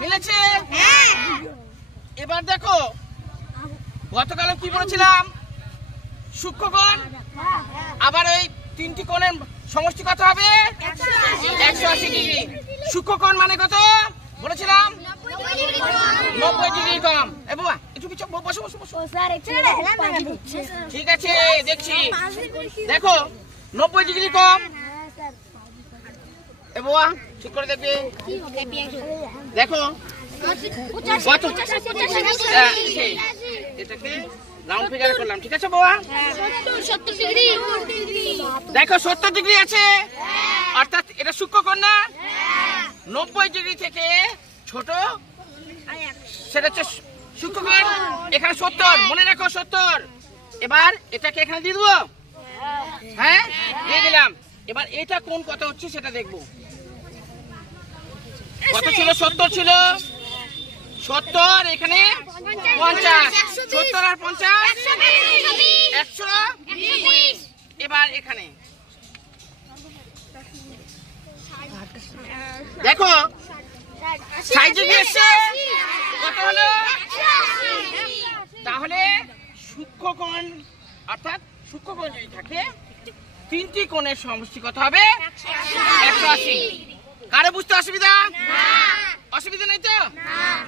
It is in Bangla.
মিলেছে? এবার দেখো গতকাল কি বলেছিলাম, সূক্ষ্মকোণ। আবার এই তিনটি কোণের সমষ্টি কত হবে? 180 ডিগ্রি। সূক্ষ্মকোণ মানে কত বলেছিলাম? 90 ডিগ্রি কম। এ বাবা একটু কিছু বসো বসো বসো। ঠিক আছে দেখছি, দেখো 90 ডিগ্রি কম। এ বাবা ঠিক করে দেখবে, দেখো কত। এটাকে রাউন্ড ফিগার করলাম, ঠিক আছে বাবা? দেখো 70 ডিগ্রি আছে, অর্থাৎ এটা সূক্ষ্মকোণ না? 90 ডিগ্রি থেকে ছোট সেটা হচ্ছে সূক্ষ্মকোণ। এখানে 70, মনে রাখো 70। এবার এটাকে এখানে দিয়ে দেবো, হ্যাঁ দিয়ে দিলাম। এবার এটা কোন কত হচ্ছে সেটা দেখবো। কত ছিল? 70 ছিল। 70 এখানে 50, 70 আর 50 120। এবার এখানে দেখো 60 ডিগ্রি এসছে, কত হলো? তাহলে সূক্ষ্মকোণ, অর্থাৎ সূক্ষ্মকোণ যদি থাকে তিনটি কোণের সমষ্টি কত হবে? 180। কারো বুঝতে অসুবিধা? অসুবিধা নেই তো?